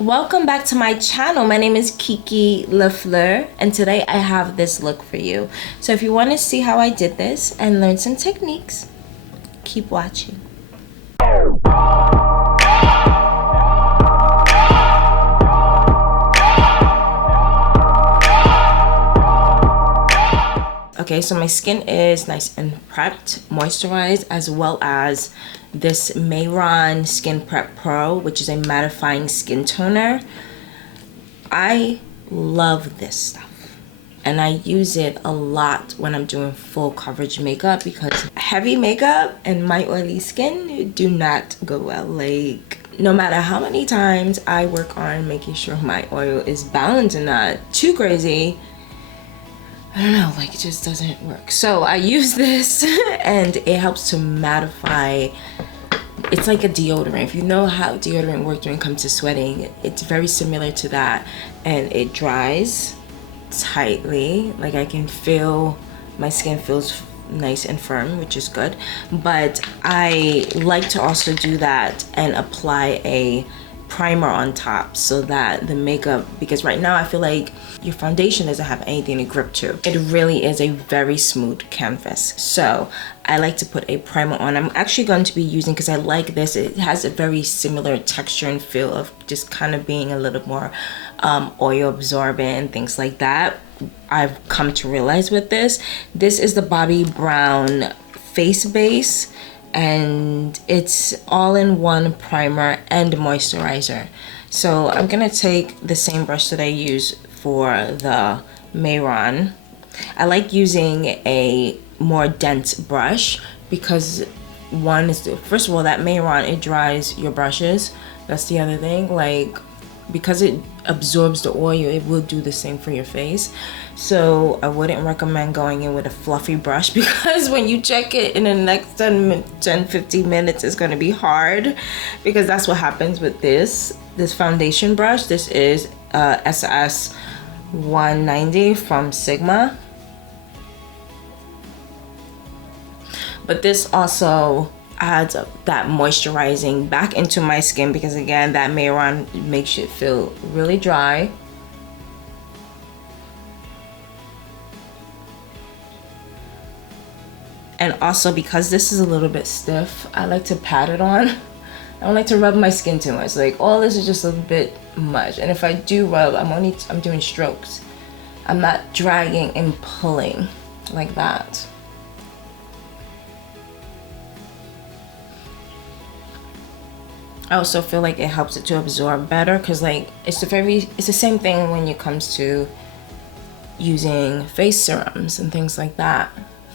Welcome back to my channel. My name is Kiki La Fleur, and today I have this look for you. So if you want to see how I did this and learn some techniques, keep watching. Okay, so my skin is nice and prepped, moisturized, as well as this 𝗙𝗏 Skin Prep Pro, which is a mattifying skin toner. I love this stuff, and I use it a lot when I'm doing full coverage makeup because heavy makeup and my oily skin do not go well. Like, no matter how many times I work on making sure my oil is balanced and not too crazy, I don't know, like, it just doesn't work. So I use this and it helps to mattify. It's like a deodorant. If you know how deodorant works when it comes to sweating, it's very similar to that. And it dries tightly. Like, I can feel my skin feels nice and firm, which is good. But I like to also do that and apply a primer on top so that the makeup, because right now I feel like your foundation doesn't have anything to grip to. It really is a very smooth canvas. So I like to put a primer on. I'm actually going to be using, because I like this, it has a very similar texture and feel of just kind of being a little more oil absorbent and things like that. I've come to realize with this is the Bobbi Brown face base, and it's all-in-one primer and moisturizer. So I'm gonna take the same brush that I use for the 𝗙𝗏. I like using a more dense brush because one is, first of all, that 𝗙𝗏, it dries your brushes. That's the other thing. Like, because it absorbs the oil, it will do the same for your face. So I wouldn't recommend going in with a fluffy brush, because when you check it in the next 10-15 minutes, it's going to be hard, because that's what happens with this foundation brush. This is SS 190 from Sigma, but this also adds that moisturizing back into my skin, because again, that 𝗙𝗏 makes it feel really dry. And also, because this is a little bit stiff, I like to pat it on. I don't like to rub my skin too much. Like, all this is just a bit much, and if I do rub, I'm doing strokes. I'm not dragging and pulling like that. I also feel like it helps it to absorb better, because like it's the same thing when it comes to using face serums and things like that.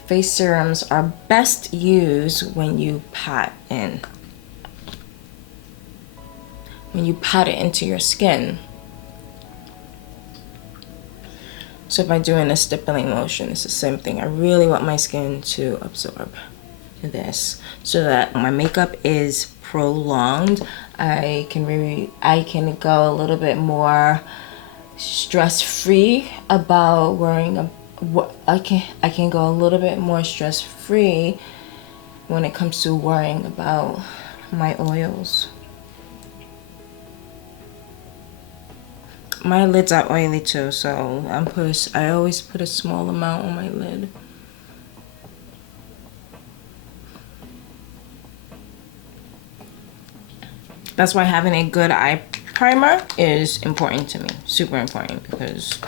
Face serums are best used when you pat in. When you pat it into your skin. So by doing a stippling motion, it's the same thing. I really want my skin to absorb this so that my makeup is prolonged. I can go a little bit more stress-free about wearing I can go a little bit more stress-free when it comes to worrying about my oils. My lids are oily too, so I always put a small amount on my lid. That's why having a good eye primer is important to me, super important, because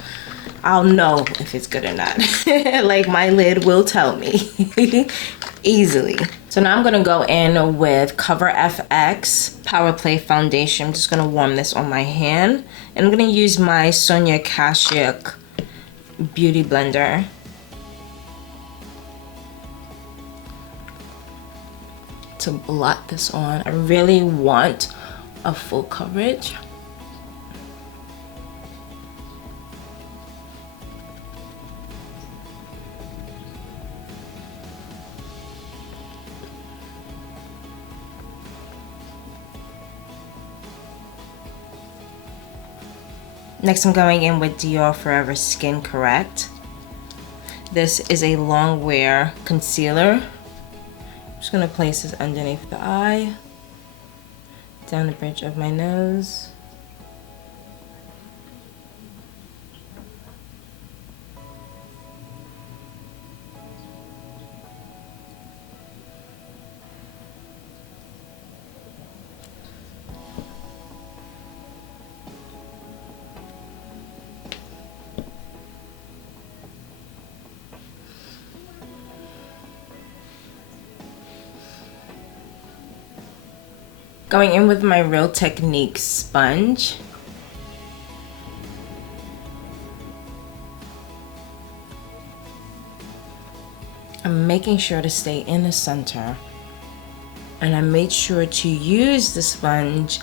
I'll know if it's good or not. Like, my lid will tell me easily. So now I'm gonna go in with Cover FX Power Play Foundation. I'm just gonna warm this on my hand, and I'm gonna use my 𝗀𝗡𝗃 Beauty Blender to blot this on. I really want a full coverage. Next, I'm going in with Dior Forever Skin Correct. This is a long wear concealer. I'm just gonna place this underneath the eye, down the bridge of my nose, Going in with my Real Technique sponge. I'm making sure to stay in the center. And I made sure to use the sponge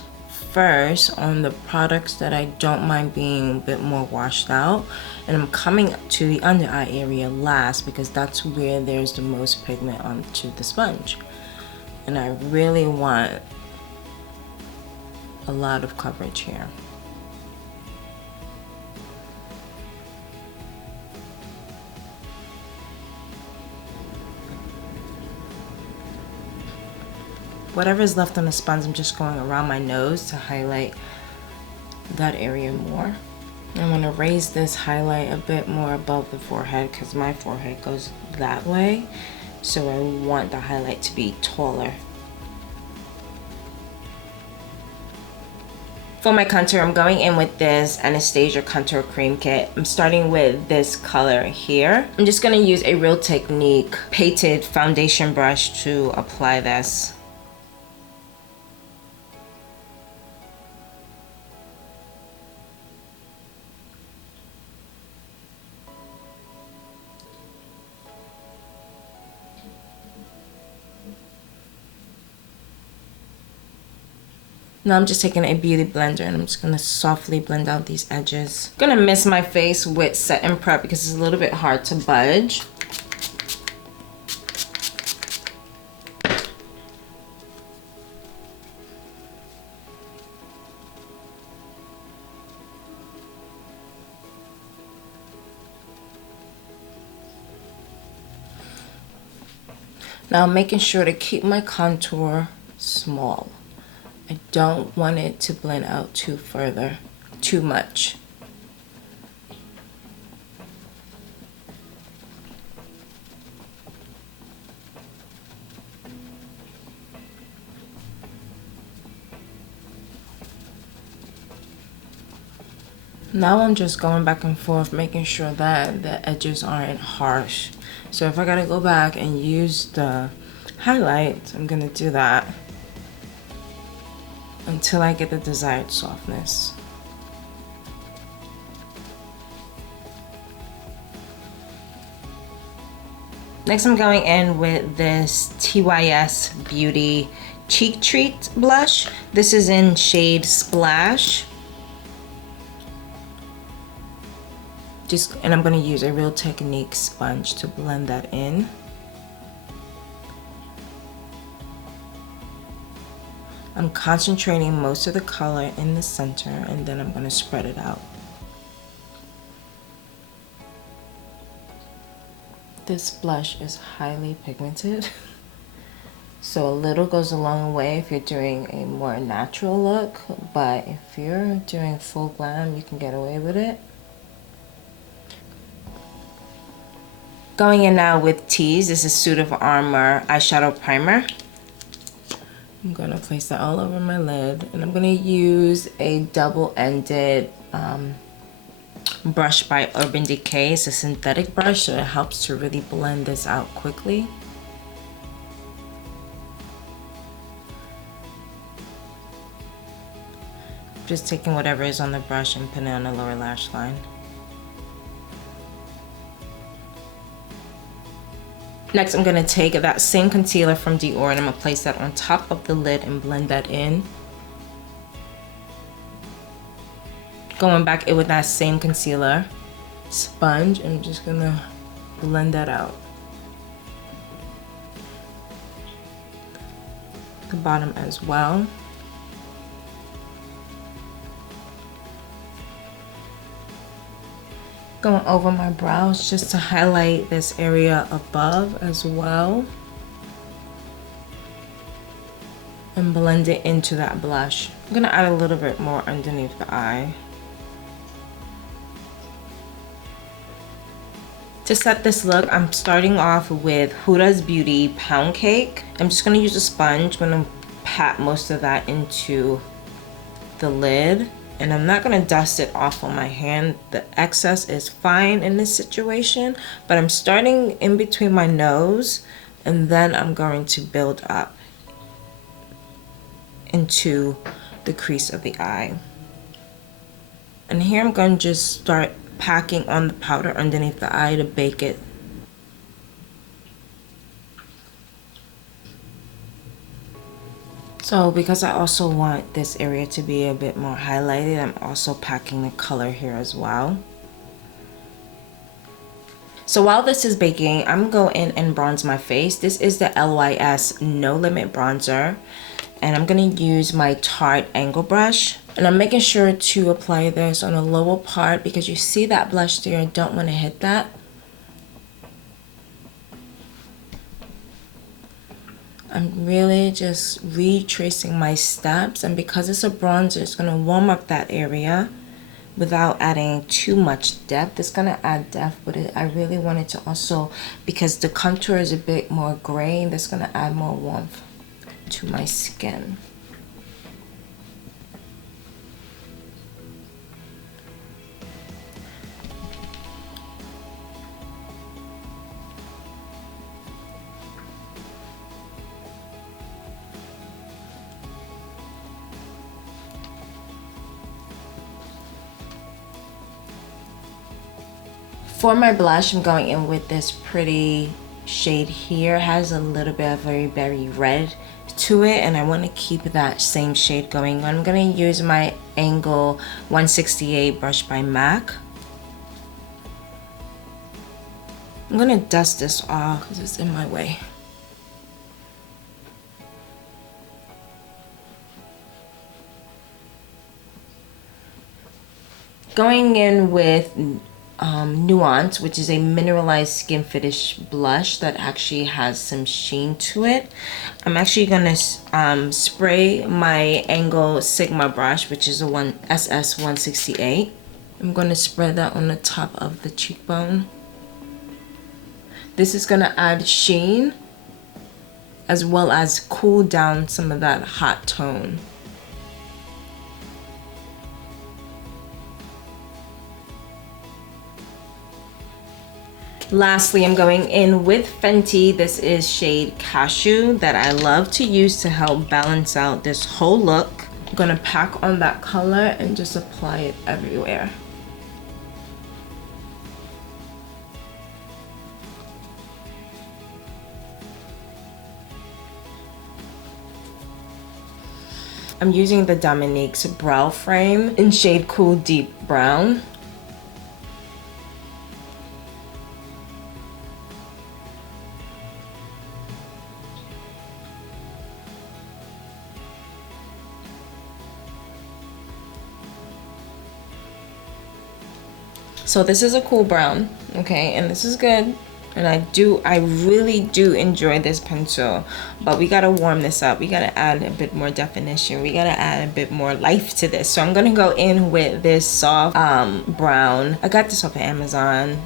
first on the products that I don't mind being a bit more washed out. And I'm coming to the under eye area last because that's where there's the most pigment onto the sponge. And I really want a lot of coverage here. Whatever is left on the sponge, I'm just going around my nose to highlight that area more. I'm going to raise this highlight a bit more above the forehead because my forehead goes that way. So I want the highlight to be taller. For my contour, I'm going in with this Anastasia Contour Cream Kit. I'm starting with this color here. I'm just going to use a Real Technique painted foundation brush to apply this. Now I'm just taking a beauty blender and I'm just going to softly blend out these edges. I'm going to mist my face with Set and Prep because it's a little bit hard to budge. Now I'm making sure to keep my contour small. I don't want it to blend out too much. Now I'm just going back and forth, making sure that the edges aren't harsh. So if I gotta go back and use the highlight, I'm gonna do that until I get the desired softness. Next I'm going in with this TYS Beauty Cheek Treat blush. This is in shade Splash. And I'm going to use a Real Technique sponge to blend that in. I'm concentrating most of the color in the center and then I'm going to spread it out. This blush is highly pigmented, so a little goes a long way if you're doing a more natural look, but if you're doing full glam, you can get away with it. Going in now with Tease, this is Suit of Armor eyeshadow primer. I'm going to place that all over my lid, and I'm going to use a double-ended brush by Urban Decay. It's a synthetic brush, so it helps to really blend this out quickly. Just taking whatever is on the brush and putting it on the lower lash line. Next, I'm going to take that same concealer from Dior and I'm going to place that on top of the lid and blend that in. Going back in with that same concealer sponge, I'm just going to blend that out. The bottom as well. Going over my brows just to highlight this area above as well. And blend it into that blush. I'm going to add a little bit more underneath the eye. To set this look, I'm starting off with Huda's Beauty Pound Cake. I'm just going to use a sponge. I'm going to pat most of that into the lid. And I'm not going to dust it off on my hand. The excess is fine in this situation, but I'm starting in between my nose and then I'm going to build up into the crease of the eye. And here I'm going to just start packing on the powder underneath the eye to bake it. So because I also want this area to be a bit more highlighted, I'm also packing the color here as well. So while this is baking, I'm going in and bronze my face. This is the LYS No Limit Bronzer. And I'm going to use my Tarte angle brush. And I'm making sure to apply this on the lower part because you see that blush there. I don't want to hit that. I'm really just retracing my steps, and because it's a bronzer, it's going to warm up that area without adding too much depth. It's going to add depth, but I really wanted to also, because the contour is a bit more gray, that's going to add more warmth to my skin. For my blush, I'm going in with this pretty shade here. It has a little bit of a berry red to it, and I want to keep that same shade going. I'm going to use my Angle 168 brush by MAC. I'm going to dust this off because it's in my way. Going in with Nuance, which is a mineralized skin finish blush that actually has some sheen to it. I'm actually gonna spray my Angle Sigma brush, which is a SS 168. I'm gonna spread that on the top of the cheekbone. This is gonna add sheen as well as cool down some of that hot tone. Lastly, I'm going in with Fenty. This is shade Cashew that I love to use to help balance out this whole look. I'm gonna pack on that color and just apply it everywhere. I'm using the Dominique's brow frame in shade Cool Deep Brown. So this is a cool brown, okay, and this is good. And I really do enjoy this pencil, but we gotta warm this up. We gotta add a bit more definition. We gotta add a bit more life to this. So I'm gonna go in with this soft brown. I got this off of Amazon.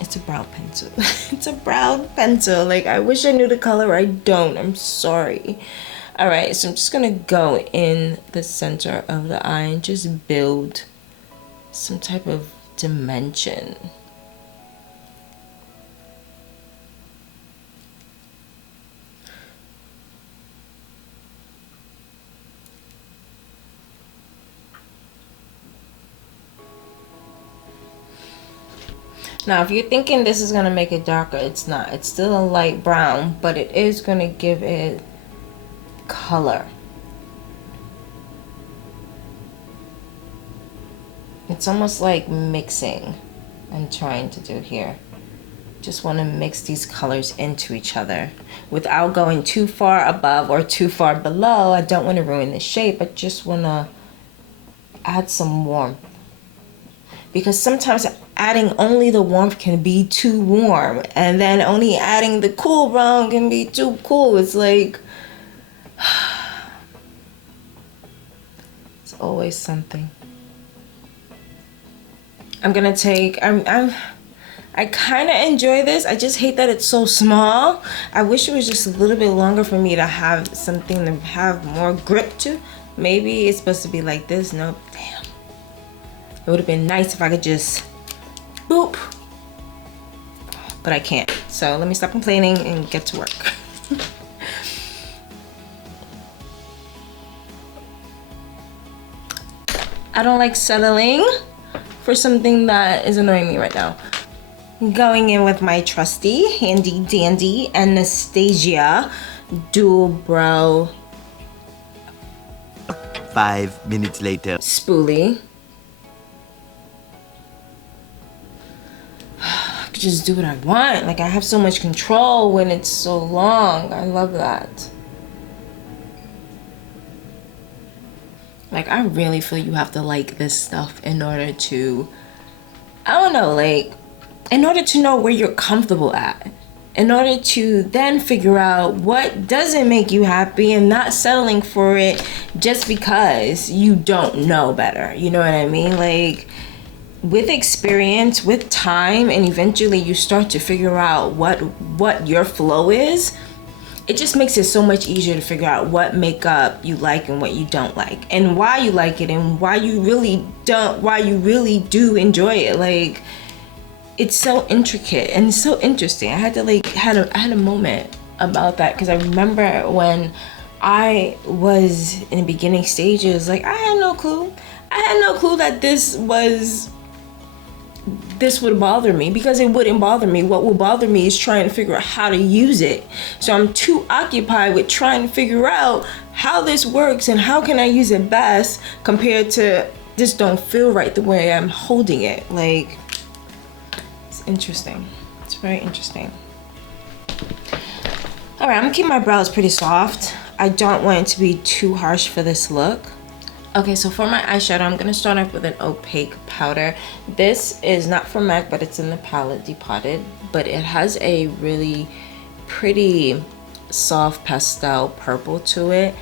It's a brown pencil. It's a brown pencil. Like, I wish I knew the color. I don't. I'm sorry. All right, so I'm just gonna go in the center of the eye and just build some type of dimension. Now, if you're thinking this is gonna make it darker, it's not. It's still a light brown, but it is gonna give it color. It's almost like mixing I'm trying to do here. Just want to mix these colors into each other without going too far above or too far below. I don't want to ruin the shape. I just want to add some warmth, because sometimes adding only the warmth can be too warm, and then only adding the cool brown can be too cool. It's like it's always something. I'm gonna take, I kind of enjoy this. I just hate that it's so small. I wish it was just a little bit longer for me to have something to have more grip to. Maybe it's supposed to be like this. Nope, damn. It would have been nice if I could just boop, but I can't. So let me stop complaining and get to work. I don't like settling for something that is annoying me right now. Going in with my trusty, handy dandy Anastasia dual brow 5 minutes later. spoolie. I could just do what I want. Like, I have so much control when it's so long. I love that. Like, I really feel you have to like this stuff in order to, I don't know, like, in order to know where you're comfortable at. In order to then figure out what doesn't make you happy and not settling for it just because you don't know better. You know what I mean? Like, with experience, with time, and eventually you start to figure out what your flow is. It just makes it so much easier to figure out what makeup you like and what you don't like, and why you like it and why you really do enjoy it. Like, it's so intricate and so interesting. I had to like had a moment about that, because I remember when I was in the beginning stages, like, I had no clue that this would bother me, because it wouldn't bother me. What will bother me is trying to figure out how to use it. So I'm too occupied with trying to figure out how this works and how can I use it best, compared to this don't feel right the way I'm holding it. Like, it's interesting. It's very interesting. All right, I'm gonna keep my brows pretty soft. I don't want it to be too harsh for this look. Okay, so for my eyeshadow, I'm gonna start off with an opaque powder. This is not from MAC, but it's in the palette Depotted, but it has a really pretty soft pastel purple to it.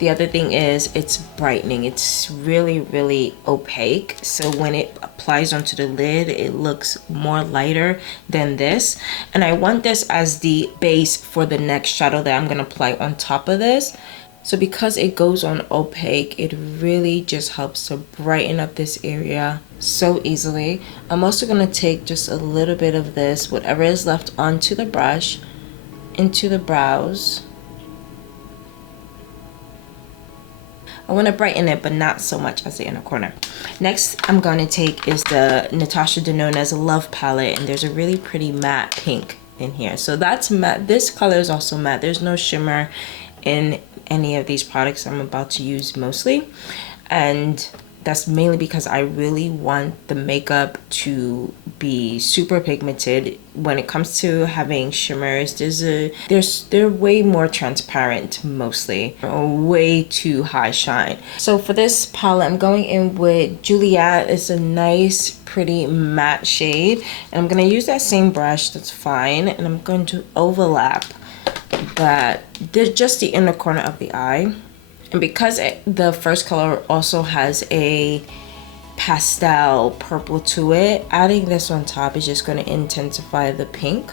The other thing is it's brightening. It's really, really opaque. So when it applies onto the lid, it looks more lighter than this. And I want this as the base for the next shadow that I'm gonna apply on top of this. So because it goes on opaque, it really just helps to brighten up this area so easily. I'm also gonna take just a little bit of this, whatever is left, onto the brush, into the brows. I want to brighten it, but not so much as the inner corner. Next, I'm going to take is the Natasha Denona's Love palette, and there's a really pretty matte pink in here. So that's matte. This color is also matte. There's no shimmer in any of these products I'm about to use mostly, and that's mainly because I really want the makeup to be super pigmented. When it comes to having shimmers, they're way more transparent mostly, or way too high shine. So for this palette, I'm going in with Juliet. It's a nice pretty matte shade, and I'm going to use that same brush. That's fine, and I'm going to overlap that, just the inner corner of the eye. And because the first color also has a pastel purple to it, adding this on top is just going to intensify the pink.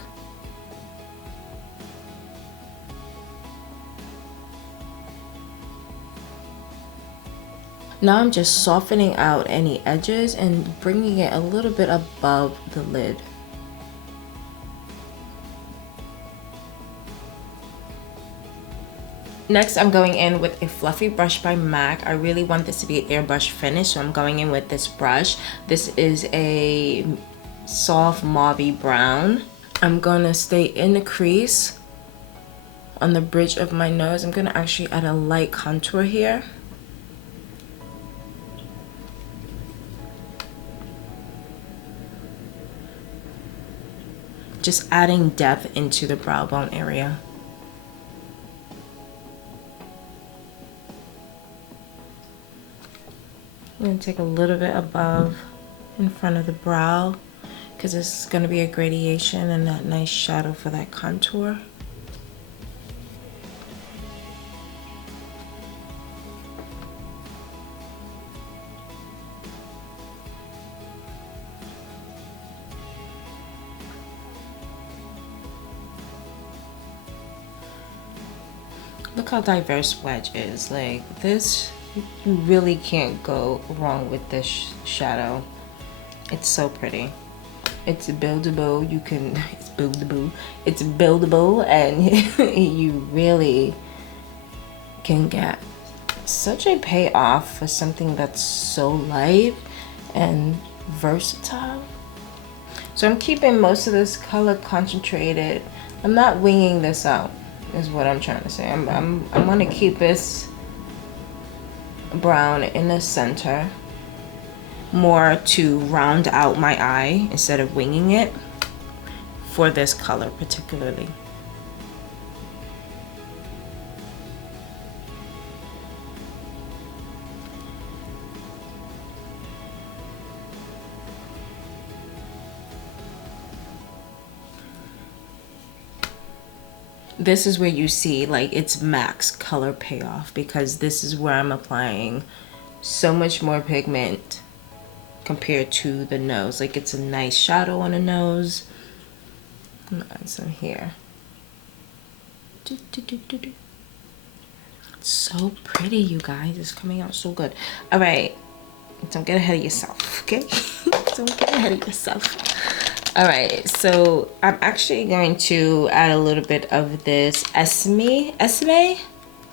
Now I'm just softening out any edges and bringing it a little bit above the lid. Next, I'm going in with a fluffy brush by MAC. I really want this to be an airbrush finish, so I'm going in with this brush. This is a soft mauvey brown. I'm gonna stay in the crease on the bridge of my nose. I'm gonna actually add a light contour here. Just adding depth into the brow bone area. I'm going to take a little bit above in front of the brow, because this is going to be a gradation and that nice shadow for that contour. Look how diverse Wedge is. Like, this, you really can't go wrong with this shadow. It's so pretty. It's buildable. It's buildable. It's buildable, and you really can get such a payoff for something that's so light and versatile. So I'm keeping most of this color concentrated. I'm not winging this out, is what I'm trying to say. I'm gonna keep this brown in the center more to round out my eye instead of winging it for this color particularly. This is where you see like its max color payoff, because this is where I'm applying so much more pigment compared to the nose. Like it's a nice shadow on the nose. I'm gonna add some here. It's so pretty, you guys. It's coming out so good. All right, don't get ahead of yourself, okay? Don't get ahead of yourself. All right, so I'm actually going to add a little bit of this 𝗙𝗟𝗟𝗪?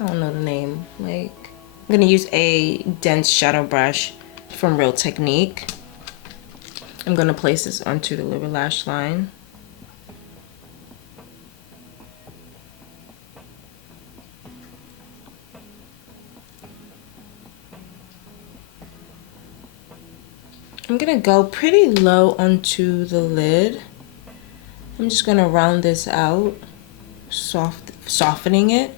I don't know the name. Like, I'm gonna use a dense shadow brush from Real Technique. I'm gonna place this onto the lower lash line. I'm gonna go pretty low onto the lid. I'm just gonna round this out, softening it.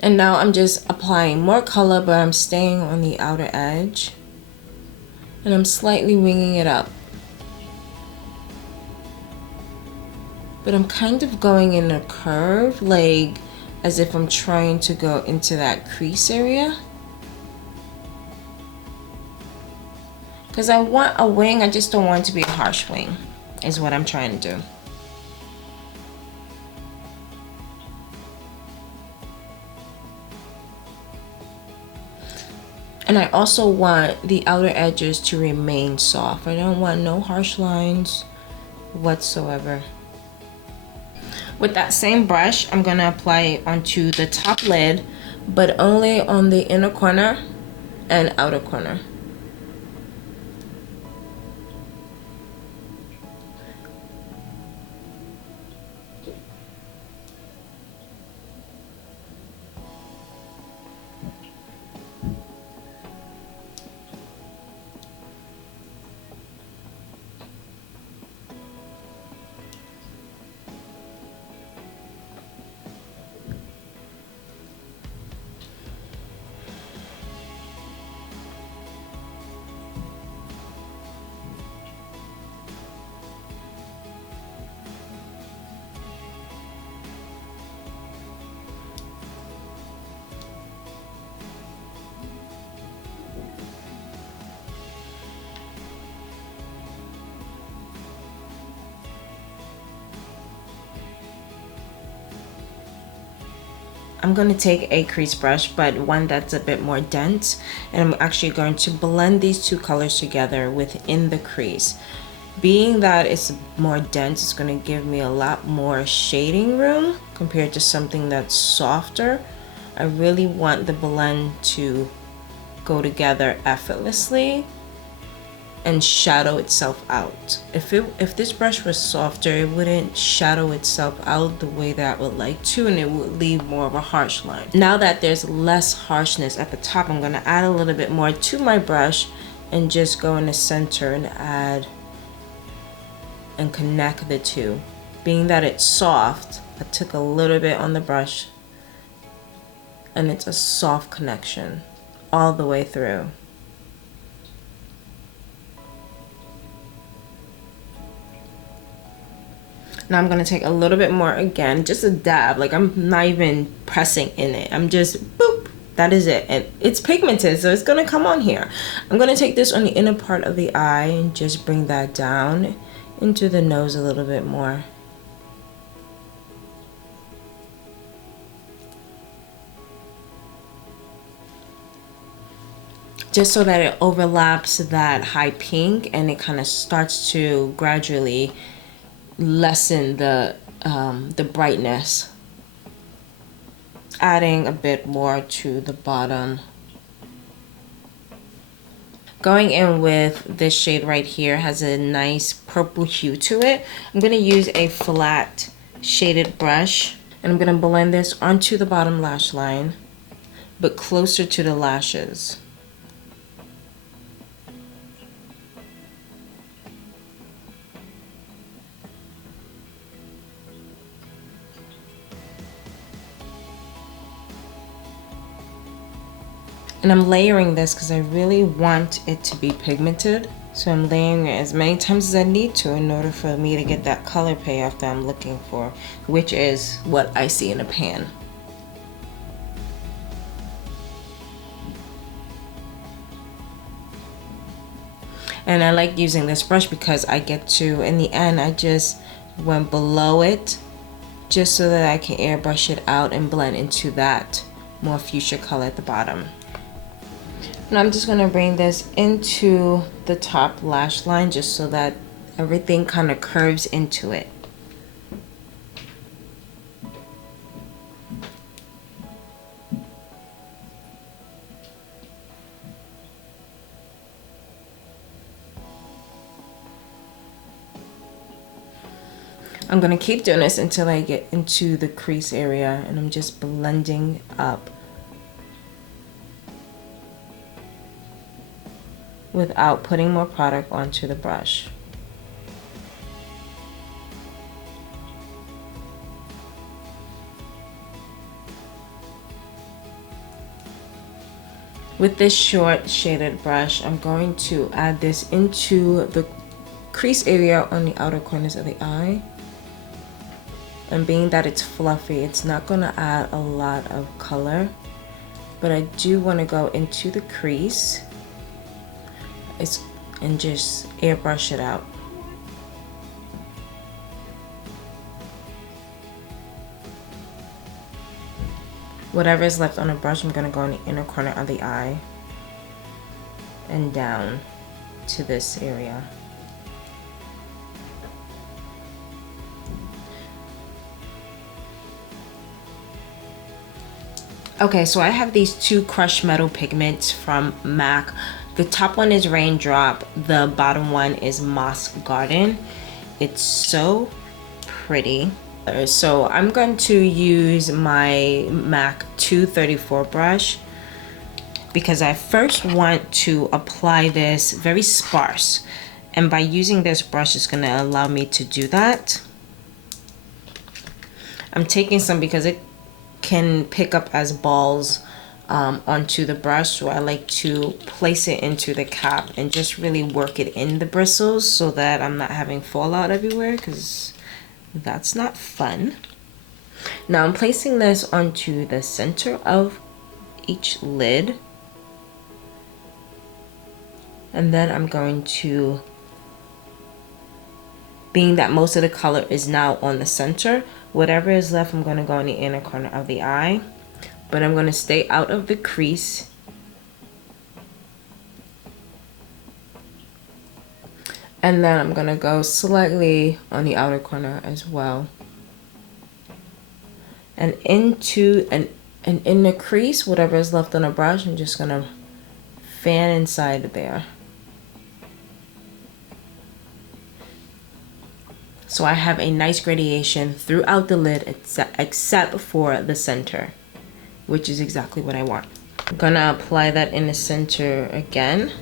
And now I'm just applying more color, but I'm staying on the outer edge. And I'm slightly winging it up. But I'm kind of going in a curve, like as if I'm trying to go into that crease area. Because I want a wing, I just don't want it to be a harsh wing, is what I'm trying to do. And I also want the outer edges to remain soft. I don't want no harsh lines whatsoever. With that same brush, I'm gonna apply it onto the top lid, but only on the inner corner and outer corner. I'm going to take a crease brush, but one that's a bit more dense, and I'm actually going to blend these two colors together within the crease. Being that it's more dense, it's going to give me a lot more shading room compared to something that's softer. I really want the blend to go together effortlessly and shadow itself out. If this brush was softer, it wouldn't shadow itself out the way that I would like to, and it would leave more of a harsh line. Now that there's less harshness at the top, I'm gonna add a little bit more to my brush and just go in the center and add and connect the two. Being that it's soft, I took a little bit on the brush and it's a soft connection all the way through. Now I'm gonna take a little bit more again, just a dab, like I'm not even pressing in it. I'm just boop, that is it. And it's pigmented, so it's gonna come on here. I'm gonna take this on the inner part of the eye and just bring that down into the nose a little bit more. Just so that it overlaps that high pink and it kind of starts to gradually lessen the brightness. adding a bit more to the bottom. Going in with this shade right here, has a nice purple hue to it. I'm going to use a flat shaded brush, and I'm going to blend this onto the bottom lash line, but closer to the lashes. And I'm layering this because I really want it to be pigmented. So I'm layering it as many times as I need to in order for me to get that color payoff that I'm looking for, which is what I see in a pan. And I like using this brush because I get to, in the end, I just went below it just so that I can airbrush it out and blend into that more fuchsia color at the bottom. And I'm just gonna bring this into the top lash line just so that everything kind of curves into it. I'm gonna keep doing this until I get into the crease area, and I'm just blending up without putting more product onto the brush. With this short shaded brush, I'm going to add this into the crease area on the outer corners of the eye. And being that it's fluffy, it's not going to add a lot of color, but I do want to go into the crease and just airbrush it out. Whatever is left on the brush, I'm going to go in the inner corner of the eye and down to this area. Okay, so I have these two crushed metal pigments from MAC. The top one is Raindrop, the bottom one is Moss Garden. It's so pretty. So I'm going to use my MAC 234 brush because I first want to apply this very sparse. And by using this brush, it's going to allow me to do that. I'm taking some because it can pick up as balls onto the brush, so I like to place it into the cap and just really work it in the bristles so that I'm not having fallout everywhere, because that's not fun. Now I'm placing this onto the center of each lid, and then I'm going to, being that most of the color is now on the center, whatever is left, I'm going to go in the inner corner of the eye, but I'm going to stay out of the crease. And then I'm going to go slightly on the outer corner as well. And into and in the crease, whatever is left on the brush, I'm just going to fan inside there. So I have a nice gradation throughout the lid except for the center, which is exactly what I want. I'm gonna apply that in the center again.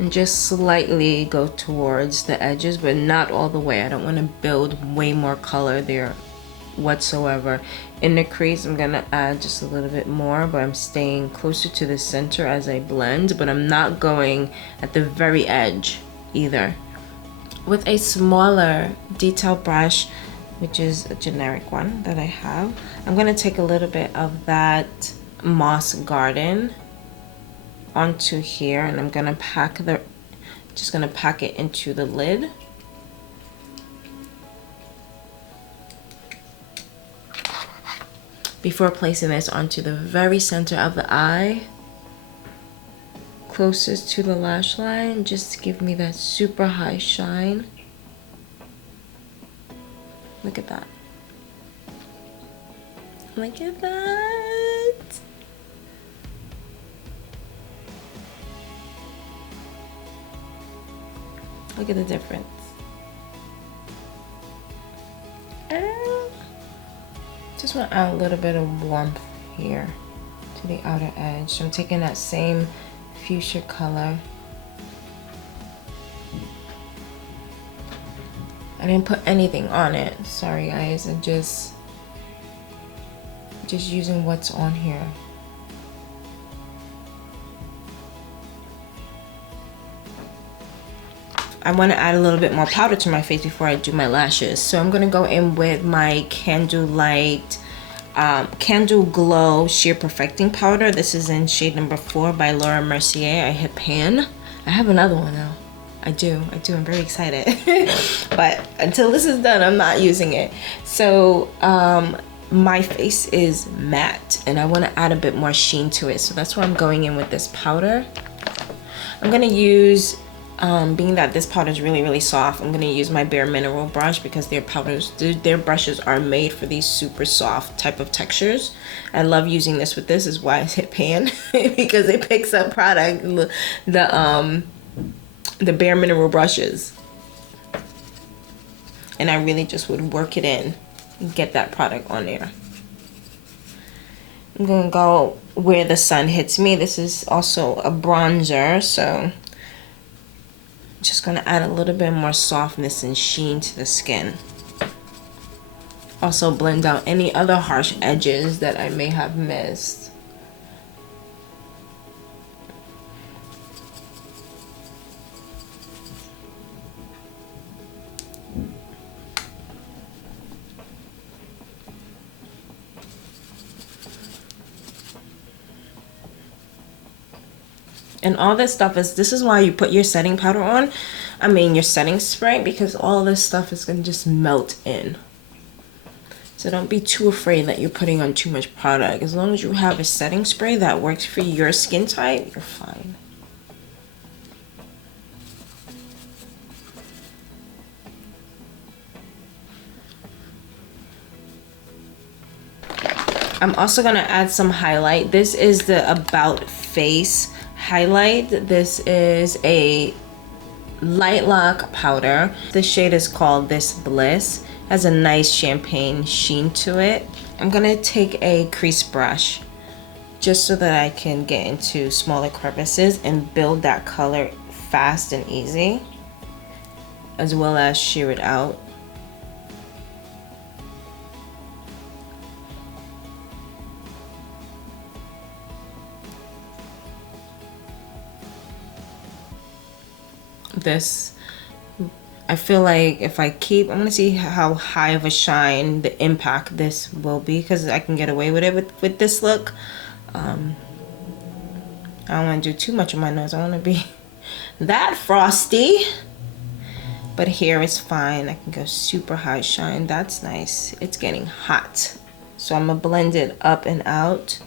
And just slightly go towards the edges, but not all the way. I don't want to build way more color there whatsoever. In the crease, I'm gonna add just a little bit more, but I'm staying closer to the center as I blend, but I'm not going at the very edge either. With a smaller detail brush, which is a generic one that I have, I'm gonna take a little bit of that Moss Garden onto here, and I'm gonna pack it into the lid. Before placing this onto the very center of the eye. closest to the lash line just to give me that super high shine. Look at that. Look at that. Look at the difference. Just want to add a little bit of warmth here to the outer edge. So I'm taking that same fuchsia color. I didn't put anything on it. Sorry guys, I'm just using what's on here. I want to add a little bit more powder to my face before I do my lashes. So I'm going to go in with my Candle Glow Sheer Perfecting Powder. This is in shade number 4 by Laura Mercier. I hit pan. I have another one now. I do. I'm very excited. But until this is done, I'm not using it. So my face is matte and I want to add a bit more sheen to it. So that's why I'm going in with this powder. I'm going to use, being that this powder is really, really soft, I'm going to use my Bare Mineral brush because their brushes are made for these super soft type of textures. I love using this with this, is why I hit pan because it picks up product, the Bare Mineral brushes. And I really just would work it in and get that product on there. I'm going to go where the sun hits me. This is also a bronzer, so just going to add a little bit more softness and sheen to the skin. Also blend out any other harsh edges that I may have missed. And all this stuff this is why you put your setting powder on, your setting spray, because all this stuff is gonna just melt in. So don't be too afraid that you're putting on too much product. As long as you have a setting spray that works for your skin type, you're fine. I'm also gonna add some highlight. This is the About Face highlight. This is a light lock powder. The shade is called This Bliss. Has a nice champagne sheen to it. I'm gonna take a crease brush just so that I can get into smaller crevices and build that color fast and easy, as well as sheer it out. This, I feel like if I keep, I'm gonna see how high of a shine the impact this will be, because I can get away with it with this look. I don't want to do too much of my nose. I want to be that frosty, but here is fine. I can go super high shine. That's nice. It's getting hot, so I'm gonna blend it up and out.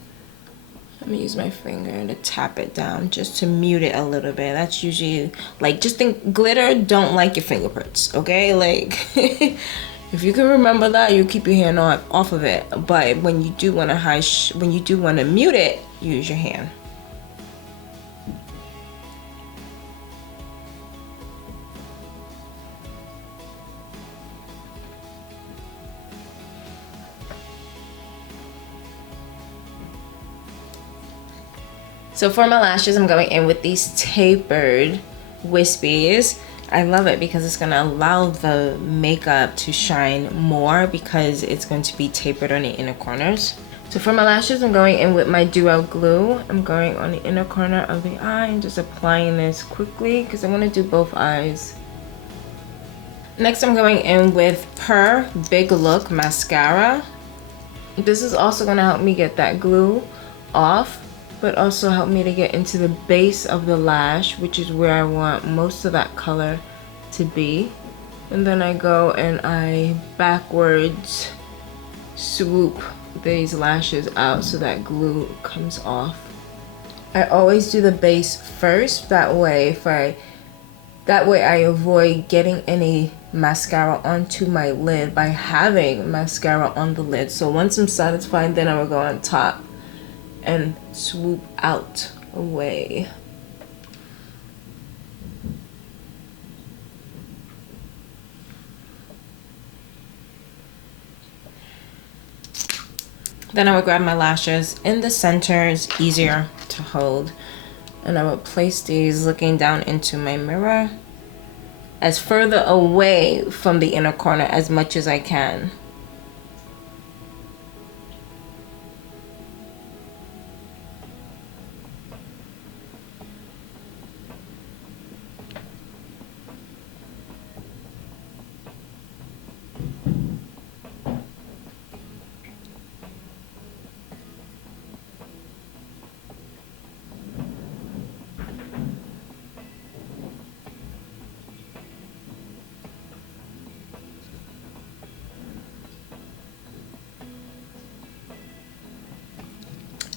I'm gonna use my finger to tap it down just to mute it a little bit. That's usually, like, just think, glitter don't like your fingerprints, okay? Like, if you can remember that, you keep your hand off of it. But when you do want to mute it, use your hand. So for my lashes, I'm going in with these tapered wispies. I love it because it's gonna allow the makeup to shine more because it's going to be tapered on the inner corners. So for my lashes, I'm going in with my Duo Glue. I'm going on the inner corner of the eye and just applying this quickly because I want to do both eyes. Next, I'm going in with Per Big Look Mascara. This is also gonna help me get that glue off, but also help me to get into the base of the lash, which is where I want most of that color to be. And then I go and I backwards swoop these lashes out so that glue comes off. I always do the base first. That way I avoid getting any mascara onto my lid by having mascara on the lid. So once I'm satisfied, then I will go on top and swoop out away. Then I would grab my lashes in the center. It's easier to hold. And I would place these looking down into my mirror as further away from the inner corner as much as I can.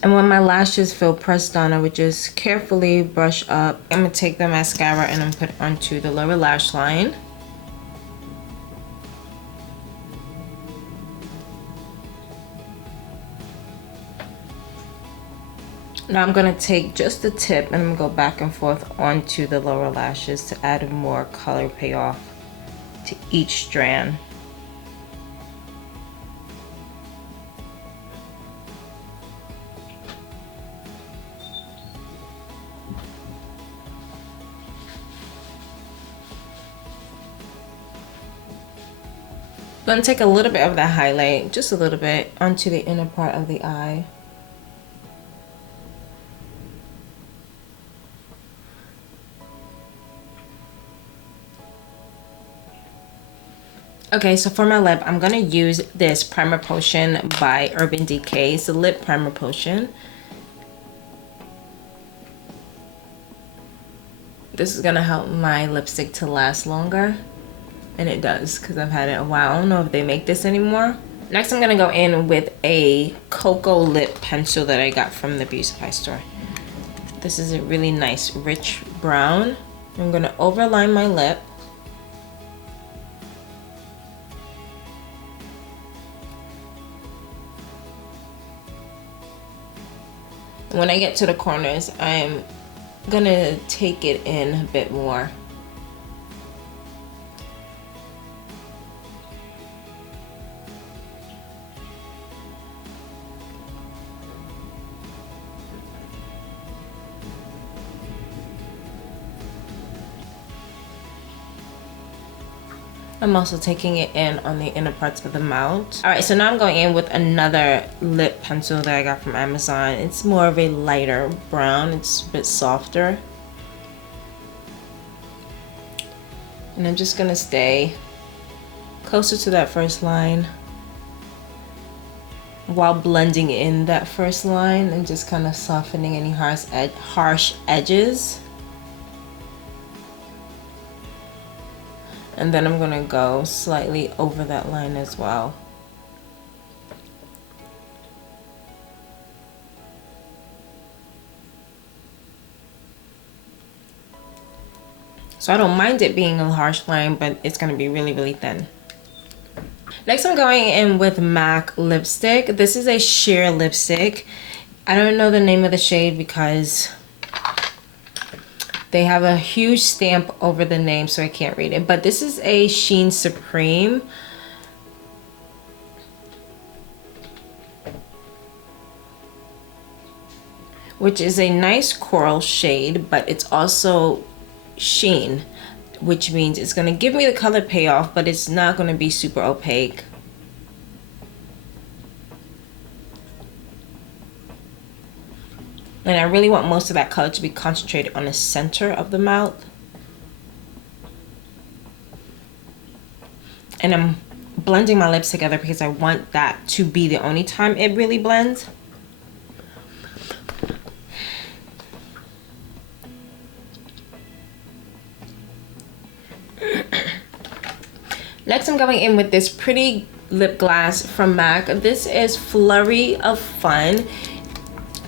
And when my lashes feel pressed on, I would just carefully brush up. I'm gonna take the mascara and I'm put it onto the lower lash line. Now I'm gonna take just the tip and I'm gonna go back and forth onto the lower lashes to add more color payoff to each strand. I'm going to take a little bit of that highlight, just a little bit, onto the inner part of the eye. Okay, so for my lip, I'm going to use this primer potion by Urban Decay. It's a lip primer potion. This is going to help my lipstick to last longer. And it does, because I've had it a while. I don't know if they make this anymore. Next, I'm going to go in with a cocoa lip pencil that I got from the BOXYCHARM store. This is a really nice, rich brown. I'm going to overline my lip. When I get to the corners, I'm going to take it in a bit more. I'm also taking it in on the inner parts of the mouth. All right, so now I'm going in with another lip pencil that I got from Amazon. It's more of a lighter brown. It's a bit softer. And I'm just gonna stay closer to that first line while blending in that first line and just kind of softening any harsh edges. And then I'm gonna go slightly over that line as well. So I don't mind it being a harsh line, but it's gonna be really, really thin. Next, I'm going in with MAC lipstick. This is a sheer lipstick. I don't know the name of the shade because they have a huge stamp over the name, so I can't read it. But this is a Sheen Supreme. Which is a nice coral shade, but it's also sheen, which means it's going to give me the color payoff, but it's not going to be super opaque. And I really want most of that color to be concentrated on the center of the mouth. And I'm blending my lips together because I want that to be the only time it really blends. Next, I'm going in with this pretty lip gloss from MAC. This is Flurry of Fun.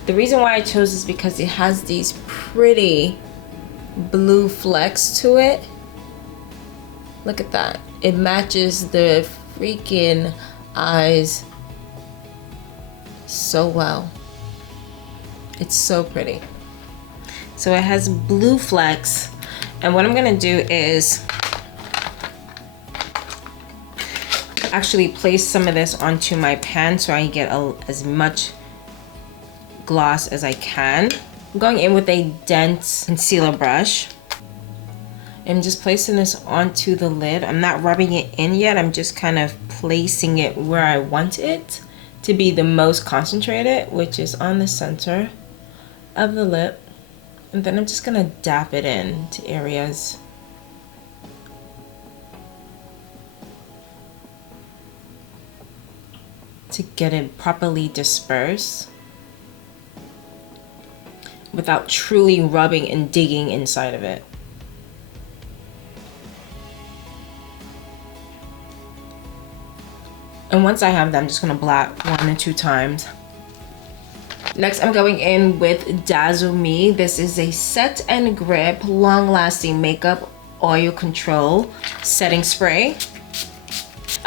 The reason why I chose this is because it has these pretty blue flecks to it. Look at that. It matches the freaking eyes so well. It's so pretty. So it has blue flecks, and what I'm gonna do is actually place some of this onto my pan so I get as much gloss as I can. I'm going in with a dense concealer brush. I'm just placing this onto the lid. I'm not rubbing it in yet. I'm just kind of placing it where I want it to be the most concentrated, which is on the center of the lip. And then I'm just gonna dab it in to areas. To get it properly dispersed without truly rubbing and digging inside of it. And once I have that, I'm just gonna blot 1 or 2 times. Next, I'm going in with Dazzle Me. This is a set and grip, long-lasting makeup oil control setting spray.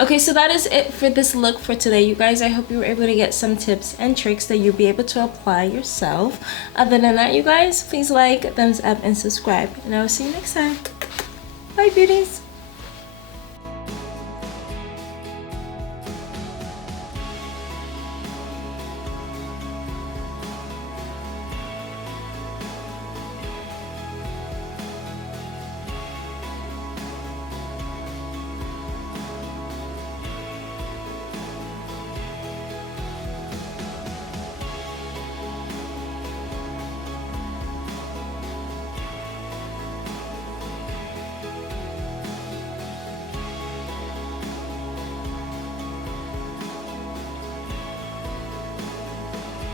Okay, so that is it for this look for today, you guys. I hope you were able to get some tips and tricks that you'll be able to apply yourself. Other than that, you guys, please like, thumbs up, and subscribe. And I will see you next time. Bye, beauties.